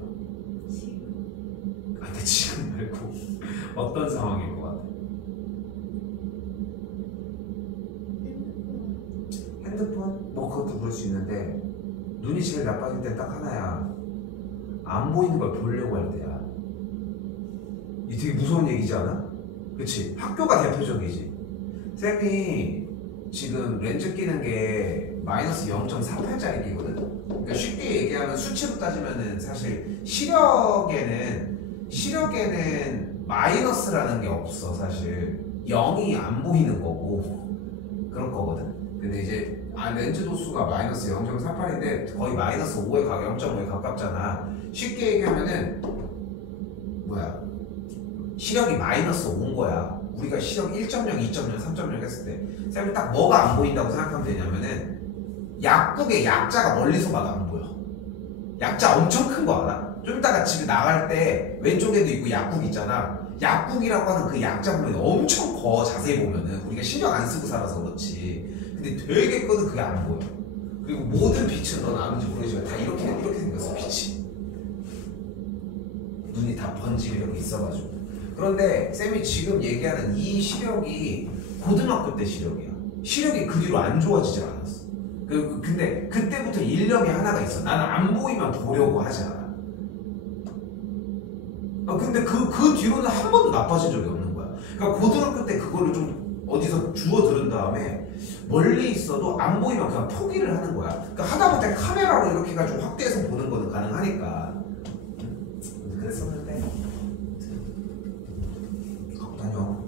지금. 아, 근데 지금 말고 어떤 상황일 것 같아? 핸드폰? 뭐 그것도 그럴 수 있는데 눈이 제일 나빠질 때 딱 하나야. 안 보이는 걸 보려고 할 때야. 이게 되게 무서운 얘기지 않아? 그치? 학교가 대표적이지. 쌤이 지금 렌즈 끼는 게 마이너스 0.48짜리 끼거든? 그러니까 쉽게 얘기하면 수치로 따지면은 사실 시력에는 마이너스라는 게 없어. 사실 0이 안 보이는 거고 그럴 거거든. 근데 이제 렌즈 도수가 마이너스 0.48인데 거의 마이너스 0.5에 가깝잖아. 쉽게 얘기하면은 시력이 마이너스 5인 거야. 우리가 시력 1.0, 2.0, 3.0 했을 때 쌤이 딱 뭐가 안 보인다고 생각하면 되냐면은 약국의 약자가 멀리서 봐도 안 보여. 약자 엄청 큰 거 알아? 좀 이따가 집에 나갈 때 왼쪽에도 있고 약국 있잖아. 약국이라고 하는 그 약자 보면 엄청 커. 자세히 보면은 우리가 신경 안 쓰고 살아서 그렇지. 근데 되게 커도 그게 안 보여. 그리고 모든 빛은 넌 아는지 모르지만 다 이렇게 생겼어. 빛이. 눈이 다 번지력이 있어가지고. 그런데 쌤이 지금 얘기하는 이 시력이 고등학교 때 시력이야. 시력이 그 뒤로 안 좋아지질 않았어. 근데 그때부터 일념이 하나가 있어. 나는 안 보이면 보려고 하지 않아. 근데 그 뒤로는 한 번도 나빠진 적이 없는 거야. 그러니까 고등학교 때 그거를 좀 어디서 주워 들은 다음에 멀리 있어도 안 보이면 그냥 포기를 하는 거야. 그러니까 하다못해 카메라로 이렇게 해가지고 확대해서 보는 거는 가능하니까. 그랬었는데 갖고 다녀.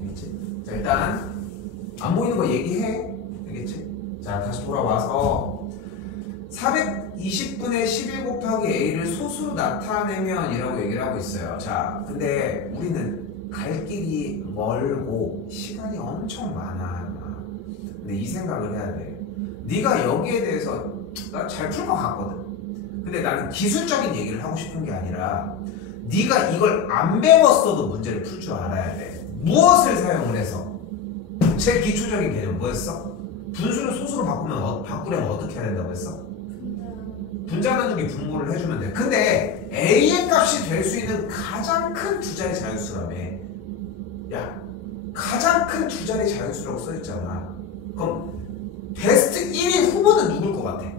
알겠지? 자, 일단 안 보이는 거 얘기해. 알겠지? 자, 다시 돌아와서 420분의 11 곱하기 a를 소수로 나타내면 이라고 얘기를 하고 있어요. 자, 근데 우리는 갈 길이 멀고 시간이 엄청 많아. 근데 이 생각을 해야 돼. 네가 여기에 대해서 나 잘 풀 것 같거든. 근데 나는 기술적인 얘기를 하고 싶은 게 아니라 네가 이걸 안 배웠어도 문제를 풀 줄 알아야 돼. 무엇을 사용을 해서? 제일 기초적인 개념 뭐였어? 분수를 소수로 바꾸려면 어떻게 해야 된다고 했어? 분자 나누기 분모를 해주면 돼. 근데 A의 값이 될 수 있는 가장 큰 두 자리 자연수라며. 야, 가장 큰 두 자리 자연수라고 써있잖아. 그럼 베스트 1위 후보는 누굴 것 같아?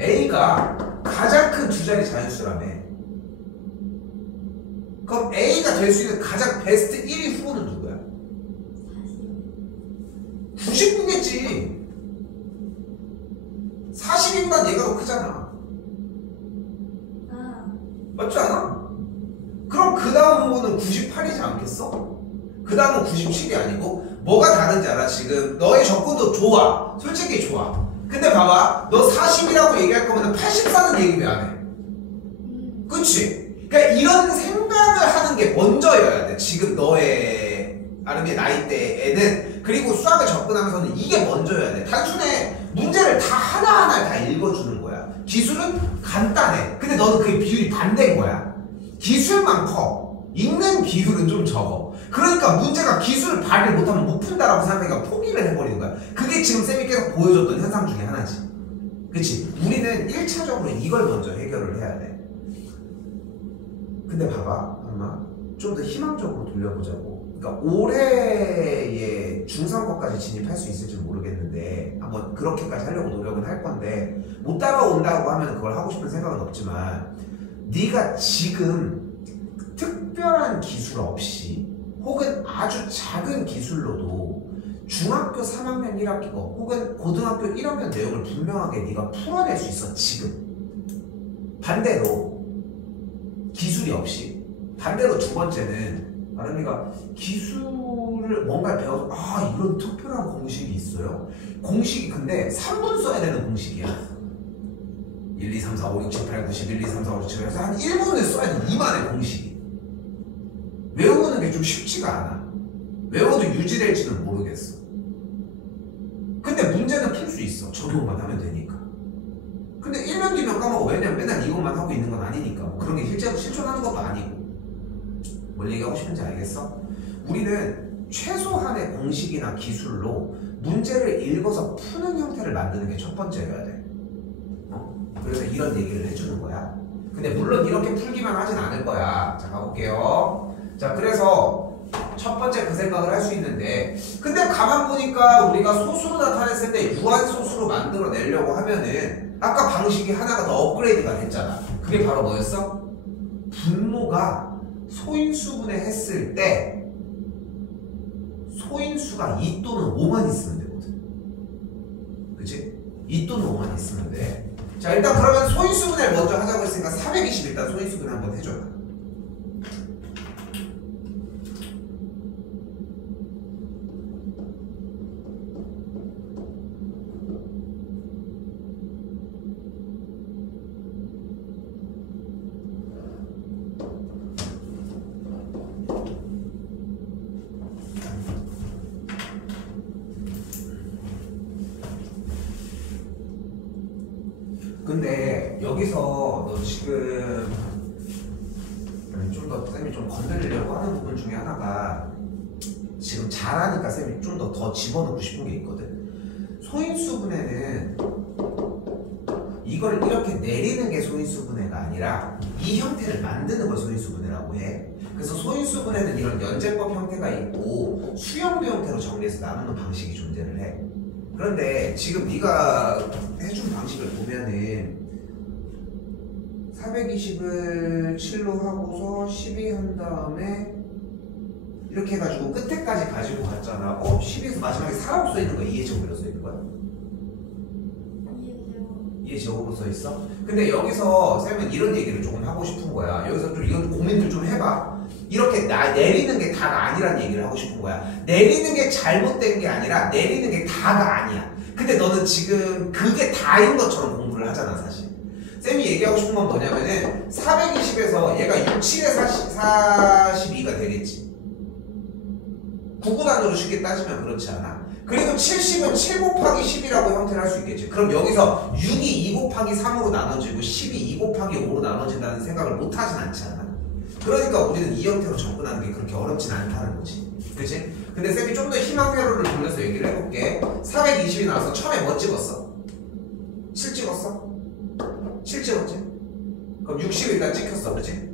A가 가장 큰 두 자리 자연수라며. 그럼 A가 될 수 있는 가장 베스트 1위 후보는 누구야? 99겠지. 42보단 얘가 더 크잖아. 맞지 않아? 그럼 그 다음 후보는 98이지 않겠어? 그 다음은 97이 아니고 뭐가 다른지 알아? 지금 너의 접근도 좋아. 솔직히 좋아. 근데 봐봐, 너 40이라고 얘기할 거면 84는 얘기 왜 안 해? 그치? 그러니까 이런 생각을 하는 게 먼저여야 돼. 지금 너의 아름이의 나이대에는. 그리고 수학을 접근하면서는 이게 먼저여야 돼. 단순해. 문제를 다 하나하나 다 읽어주는 거야. 기술은 간단해. 근데 너는 그게 비율이 반대인 거야. 기술만 커. 읽는 비율은 좀 적어. 그러니까 문제가 기술을 발휘 못하면 못 푼다라고 생각하니까 포기를 해버리는 거야. 그게 지금 쌤이 계속 보여줬던 현상 중에 하나지. 그치? 우리는 1차적으로 이걸 먼저 해결을 해야 돼. 근데 봐봐, 엄마. 좀 더 희망적으로 돌려보자고. 그러니까 올해의 중상권까지 진입할 수 있을지 모르겠는데 한번 그렇게까지 하려고 노력은 할 건데 못 따라온다고 하면 그걸 하고 싶은 생각은 없지만 네가 지금 특별한 기술 없이 혹은 아주 작은 기술로도 중학교 3학년 1학기 거 혹은 고등학교 1학년 내용을 분명하게 네가 풀어낼 수 있어. 지금 반대로 기술이 없이. 반대로 두 번째는 아름이가 기술을 뭔가 배워서 이런 특별한 공식이 있어요. 공식이 근데 3분 써야 되는 공식이야. 1, 2, 3, 4, 5, 6, 7, 8, 9, 10, 1, 2, 3, 4, 5, 6, 7, 8 해서 한 1분을 써야 돼. 이만의 공식이. 외우는 게 좀 쉽지가 않아. 외워도 유지될지는 모르겠어. 근데 문제는 풀 수 있어. 적용만 하면 되니까. 근데 1년 뒤면 까먹어. 왜냐면 맨날 이것만 하고 있는 건 아니니까. 뭐 그런 게 실제로 실존하는 것도 아니고. 뭘 얘기하고 싶은지 알겠어? 우리는 최소한의 공식이나 기술로 문제를 읽어서 푸는 형태를 만드는 게 첫 번째여야 돼. 그래서 이런 얘기를 해주는 거야. 근데 물론 이렇게 풀기만 하진 않을 거야. 자, 가볼게요. 자, 그래서 첫 번째 그 생각을 할 수 있는데 근데 가만 보니까 우리가 소수로 나타냈을 때 유한소수로 만들어내려고 하면은 아까 방식이 하나가 더 업그레이드가 됐잖아. 그게 바로 뭐였어? 분모가 소인수분해 했을 때 소인수가 2 또는 5만 있으면 되거든. 그치? 2 또는 5만 있으면 돼. 자, 일단 그러면 소인수분해를 먼저 하자고 했으니까 420 일단 소인수분해 한번 해줘요. 근데 여기서 너 지금 좀 더 쌤이 좀 건드리려고 하는 부분 중에 하나가 지금 잘하니까 쌤이 좀 더 집어넣고 싶은 게 있거든. 소인수분해는 이걸 이렇게 내리는 게 소인수분해가 아니라 이 형태를 만드는 걸 소인수분해라고 해. 그래서 소인수분해는 이런 연제법 형태가 있고 수영도 형태로 정리해서 나누는 방식이 존재를 해. 그런데 지금 네가 해준 방식을 보면은 420을 7로 하고서 12 한 다음에 이렇게 해가지고 끝에까지 가지고 갔잖아. 12에서 마지막에 4라고 써있는 거야? 이해제곱으로 써있는 거야? 이해제곱으로 써있어? 근데 여기서 쌤은 이런 얘기를 조금 하고 싶은 거야. 여기서 좀 이건 고민들 좀 해봐. 이렇게 내리는 게 다가 아니란 얘기를 하고 싶은 거야. 내리는 게 잘못된 게 아니라 내리는 게 다가 아니야. 근데 너는 지금 그게 다인 것처럼 공부를 하잖아 사실. 쌤이 얘기하고 싶은 건 뭐냐면은 420에서 얘가 6, 7에 42가 되겠지. 구구단으로 쉽게 따지면 그렇지 않아. 그리고 70은 7 곱하기 10이라고 형태를 할 수 있겠지. 그럼 여기서 6이 2 곱하기 3으로 나눠지고 10이 2 곱하기 5로 나눠진다는 생각을 못 하진 않지 않아. 그러니까 우리는 이 형태로 접근하는 게 그렇게 어렵진 않다는 거지. 그치? 근데 쌤이 좀 더 희망 회로를 돌려서 얘기를 해볼게. 420이 나와서 처음에 뭐 찍었어? 7 찍었어? 7 찍었지? 그럼 60을 일단 찍혔어. 그치?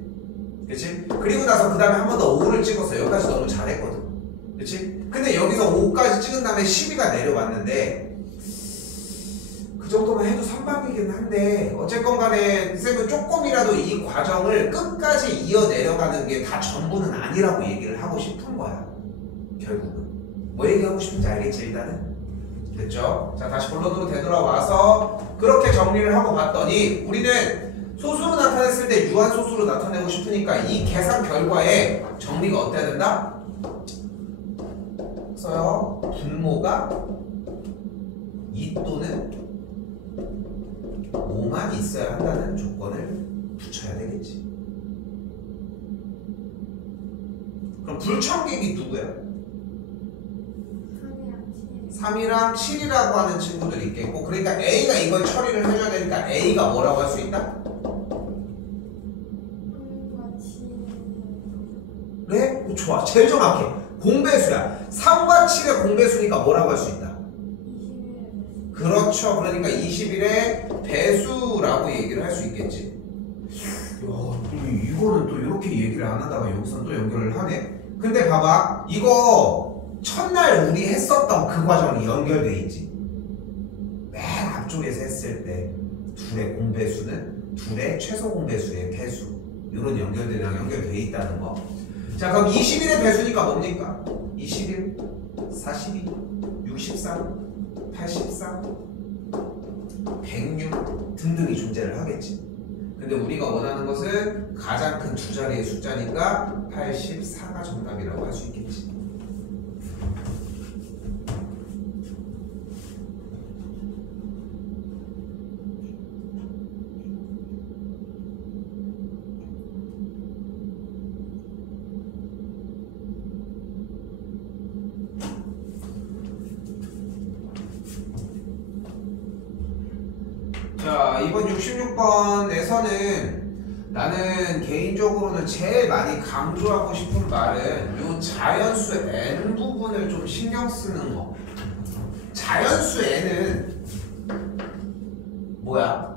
그치? 그리고 나서 그 다음에 한 번 더 5를 찍었어. 여기까지 너무 잘했거든. 그치? 근데 여기서 5까지 찍은 다음에 12가 내려왔는데 그 정도만 해도 선방이긴 한데 어쨌건 간에 쌤은 조금이라도 이 과정을 끝까지 이어 내려가는 게 다 전부는 아니라고 얘기를 하고 싶은 거야. 결국은 뭐 얘기하고 싶은지 알겠지 일단은? 됐죠? 자 다시 본론으로 되돌아와서 그렇게 정리를 하고 봤더니 우리는 소수로 나타냈을 때 유한소수로 나타내고 싶으니까 이 계산 결과에 정리가 어때야 된다? 써요. 분모가 2 또는 5만 있어야 한다는 조건을 붙여야 되겠지. 그럼 불청객이 누구야? 3이랑 7이라고 하는 친구들이 있겠고, 그러니까 A가 이걸 처리를 해줘야 되니까 A가 뭐라고 할 수 있다? 그래? 좋아. 제일 정확해. 공배수야. 3과 7의 공배수니까 뭐라고 할 수 있다? 그렇죠. 그러니까 21의 배수라고 얘기를 할 수 있겠지. 야, 이거는 또 이렇게 얘기를 안 하다가 여기서 또 연결을 하네. 근데 봐봐. 이거 첫날 우리 했었던 그 과정이 연결돼 있지. 맨 앞쪽에서 했을 때 둘의 공배수는 둘의 최소 공배수의 배수. 이런 연결들이랑 연결돼 있다는 거. 자, 그럼 21의 배수니까 뭡니까? 21, 42, 63, 84, 106 등등이 존재를 하겠지. 근데 우리가 원하는 것은 가장 큰 두 자리의 숫자니까 84가 정답이라고 할 수 있겠지. 자, 이번 66번에서는 나는 개인적으로는 제일 많이 강조하고 싶은 말은 요 자연수 n 부분을 좀 신경 쓰는 거. 자연수 n은 뭐야?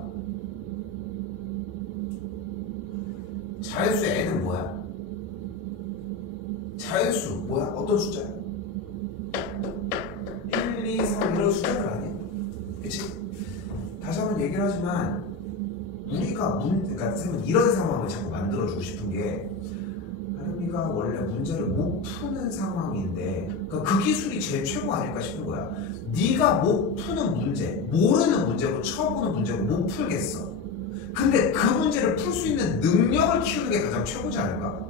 자연수 n은 뭐야? 자연수 뭐야? 어떤 숫자야? 1, 2, 3 이런 숫자들 아니야? 그치? 다시 한번 얘기를 하지만 우리가 그러니까 선생님은 이런 상황을 자꾸 만들어주고 싶은 게 하름이가 원래 문제를 못 푸는 상황인데 그러니까 그 기술이 제일 최고 아닐까 싶은 거야. 네가 못 푸는 문제, 모르는 문제고 처음 보는 문제고 못 풀겠어. 근데 그 문제를 풀 수 있는 능력을 키우는 게 가장 최고지 않을까?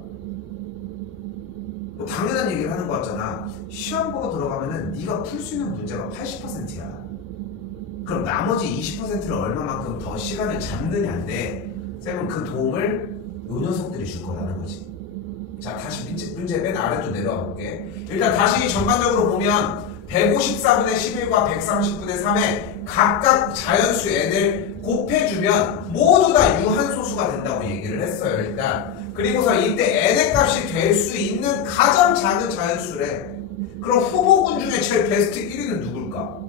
뭐 당연한 얘기를 하는 거 같잖아. 시험 보고 들어가면은 네가 풀 수 있는 문제가 80%야. 그럼 나머지 20%를 얼마만큼 더 시간을 잡느냐인데 쌤은 그 도움을 요 녀석들이 줄 거라는 거지. 자, 다시 문제 맨 아래로 내려와 볼게. 일단 다시 전반적으로 보면 154분의 11과 130분의 3의 각각 자연수 n을 곱해주면 모두 다 유한소수가 된다고 얘기를 했어요 일단. 그리고서 이때 n의 값이 될 수 있는 가장 작은 자연수래. 그럼 후보군 중에 제일 베스트 1위는 누굴까?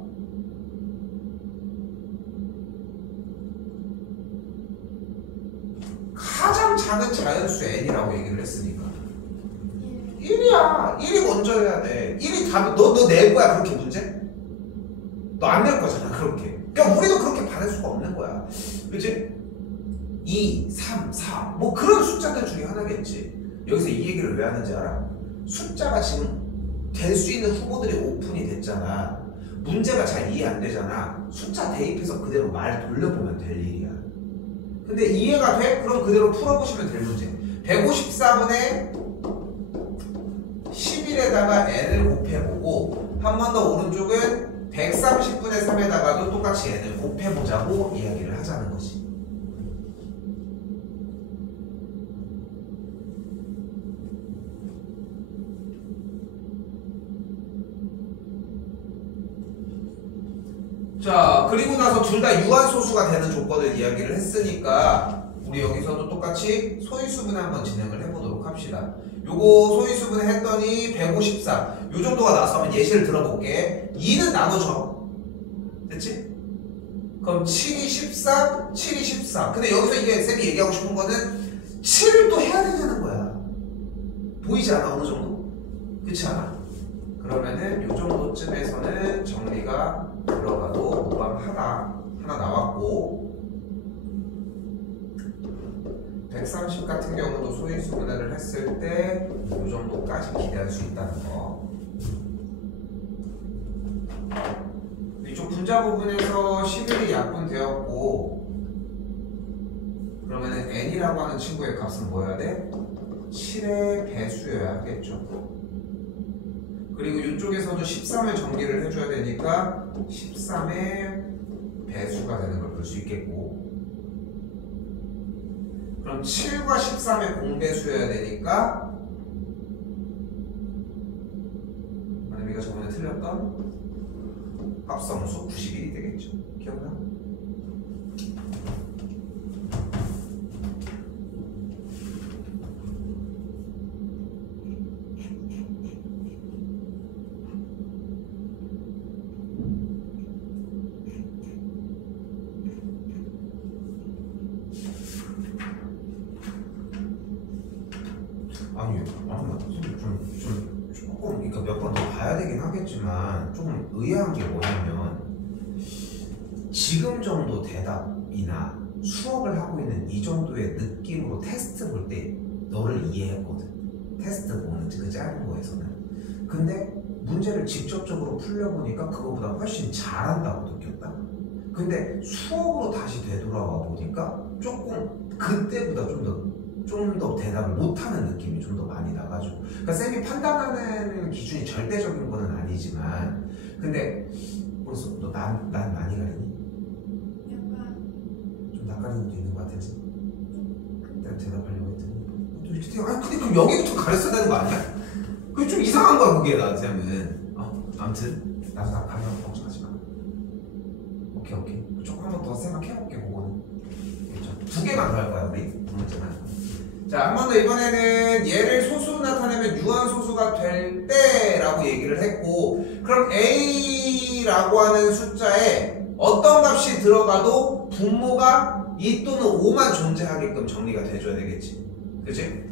가장 작은 자연수 n이라고 얘기를 했으니까 1이야. 1이 먼저 해야 돼. 1이 답, 너 낼 거야 그렇게 문제? 너 안 낼 거잖아 그렇게. 그러니까 우리도 그렇게 받을 수가 없는 거야. 그치? 2, 3, 4 뭐 그런 숫자들 중에 하나겠지. 여기서 이 얘기를 왜 하는지 알아? 숫자가 지금 될 수 있는 후보들이 오픈이 됐잖아. 문제가 잘 이해 안 되잖아. 숫자 대입해서 그대로 말 돌려보면 될 일이야. 근데 이해가 돼? 그럼 그대로 풀어보시면 될 문제. 154분의 11에다가 n을 곱해보고 한 번 더 오른쪽은 130분의 3에다가도 똑같이 n을 곱해보자고 이야기를 하자는 거지. 자, 그리고 나서 둘 다 유한소수가 되는 조건을 이야기를 했으니까 우리 여기서도 똑같이 소인수분해 한번 진행을 해보도록 합시다. 요거 소인수분해 했더니 154. 요 정도가 나왔으면 예시를 들어볼게. 2는 나눠줘. 됐지? 그럼 7이 14, 7이 14. 근데 여기서 이게 쌤이 얘기하고 싶은 거는 7을 또 해야 되냐는 거야. 보이지 않아? 어느 정도? 그렇지 않아? 그러면은 요 정도쯤에서는 정리가 들어가도 무방하다. 하나 나왔고 130 같은 경우도 소인수 분해를 했을 때 이 정도까지 기대할 수 있다는 거. 이쪽 분자 부분에서 11이 약분되었고 그러면 n이라고 하는 친구의 값은 뭐여야 돼? 7의 배수여야 하겠죠. 그리고 이쪽에서도 13을 정리를 해줘야 되니까 13의 배수가 되는 걸 볼 수 있겠고 그럼 7과 13의 공배수여야 되니까 만우이가 저번에 틀렸던 합성수 91이 되겠죠. 기억나? 조금 그러니까 몇 번 더 봐야 되긴 하겠지만 조금 의아한 게 뭐냐면 지금 정도 대답이나 수업을 하고 있는 이 정도의 느낌으로 테스트 볼 때 너를 이해했거든. 테스트 보는 그 짧은 거에서는. 근데 문제를 직접적으로 풀려보니까 그거보다 훨씬 잘한다고 느꼈다. 근데 수업으로 다시 되돌아와 보니까 조금 그때보다 좀 더 대답을 못하는 느낌이 좀 더 많이 나가지고. 그러니까 쌤이 판단하는 기준이 절대적인 거는 아니지만 근데 벌써 너 난 많이 가리니? 약간 좀 낯가리는 것도 있는 것 같아지? 내가 대답하려고 했더니 또 이렇게 아니 근데 그럼 여기부터 가렸어야 되는 거 아니야? 그게 좀 이상한 거야 그게 나한테는. 아무튼 나도 낯가리라고 걱정하지 마. 오케이 조금 한 번 더 생각해볼게 그거는. 두 개만 더 할 거야 우리 두 문제만. 자, 한 번 더 이번에는 얘를 소수로 나타내면 유한소수가 될 때라고 얘기를 했고 그럼 A라고 하는 숫자에 어떤 값이 들어가도 분모가 2 또는 5만 존재하게끔 정리가 돼줘야 되겠지. 그치?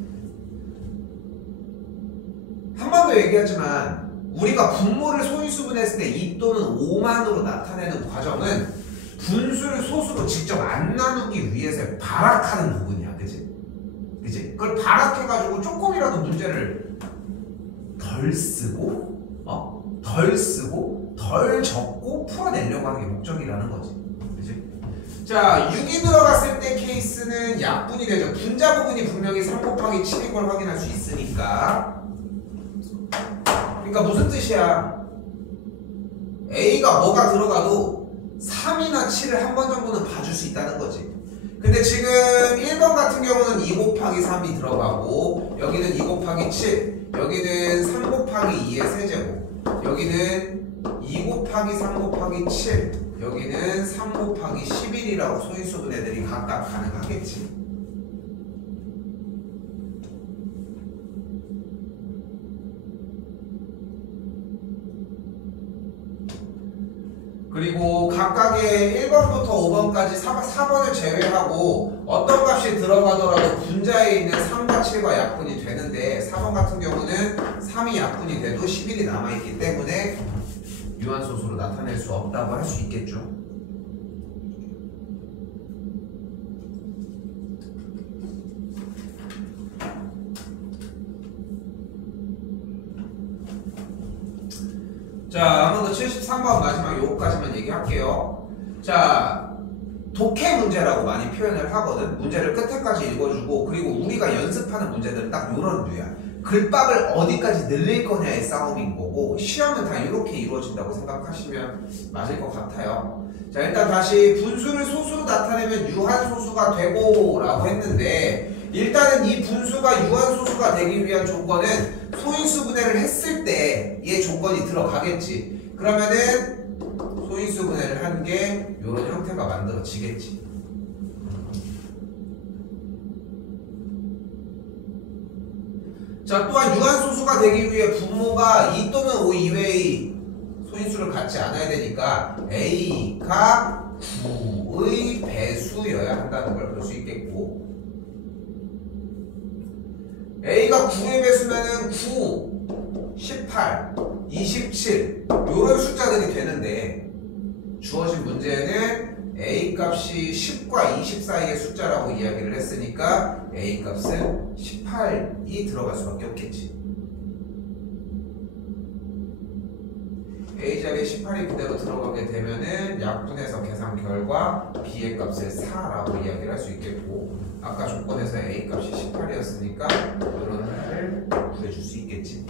한 번 더 얘기하지만 우리가 분모를 소인수분했을 때 2 또는 5만으로 나타내는 과정은 분수를 소수로 직접 안 나누기 위해서 발악하는 부분이야. 그치? 그걸 발악해가지고 조금이라도 문제를 덜 쓰고 덜 적고 풀어내려고 하는 게 목적이라는 거지. 그치? 자, 6이 들어갔을 때 케이스는 약분이 되죠. 분자 부분이 분명히 3 곱하기 7인 걸 확인할 수 있으니까. 그러니까 무슨 뜻이야? A가 뭐가 들어가도 3이나 7을 한 번 정도는 봐줄 수 있다는 거지. 근데 지금 1번 같은 경우는 2 곱하기 3이 들어가고 여기는 2 곱하기 7 여기는 3 곱하기 2의 세제곱 여기는 2 곱하기 3 곱하기 7 여기는 3 곱하기 11이라고 소인수분해들이 각각 가능하겠지. 그리고 각각의 1번부터 5번까지 4번을 제외하고 어떤 값이 들어가더라도 분자에 있는 3과 7과 약분이 되는데 4번 같은 경우는 3이 약분이 돼도 11이 남아있기 때문에 유한소수로 나타낼 수 없다고 할 수 있겠죠. 자, 한 번 더 73번 마지막 요거까지만 얘기할게요. 자, 독해 문제라고 많이 표현을 하거든. 문제를 끝에까지 읽어주고, 그리고 우리가 연습하는 문제들은 딱 요런 류야. 글밥을 어디까지 늘릴 거냐의 싸움인 거고, 시험은 다 이렇게 이루어진다고 생각하시면 맞을 것 같아요. 자, 일단 다시 분수를 소수로 나타내면 유한소수가 되고 라고 했는데, 일단은 이 분수가 유한소수가 되기 위한 조건은 소인수분해를 했을 때의 조건이 들어가겠지. 그러면은 소인수분해를 한 게 이런 형태가 만들어지겠지. 자, 또한 유한소수가 되기 위해 분모가 2 또는 5 이외의 소인수를 갖지 않아야 되니까 A가 9의 배수여야 한다는 걸 볼 수 있겠고, A가 9의 배수면은 9, 18, 27 요런 숫자들이 되는데, 주어진 문제는 A 값이 10과 20 사이의 숫자라고 이야기를 했으니까 A 값은 18이 들어갈 수밖에 없겠지. A 자리에 18이 그대로 들어가게 되면은 약분해서 계산 결과 B의 값을 4라고 이야기를 할 수 있겠고, 아까 조건에서 A 값이 18이었으니까 이런 걸 구해줄 수 있겠지.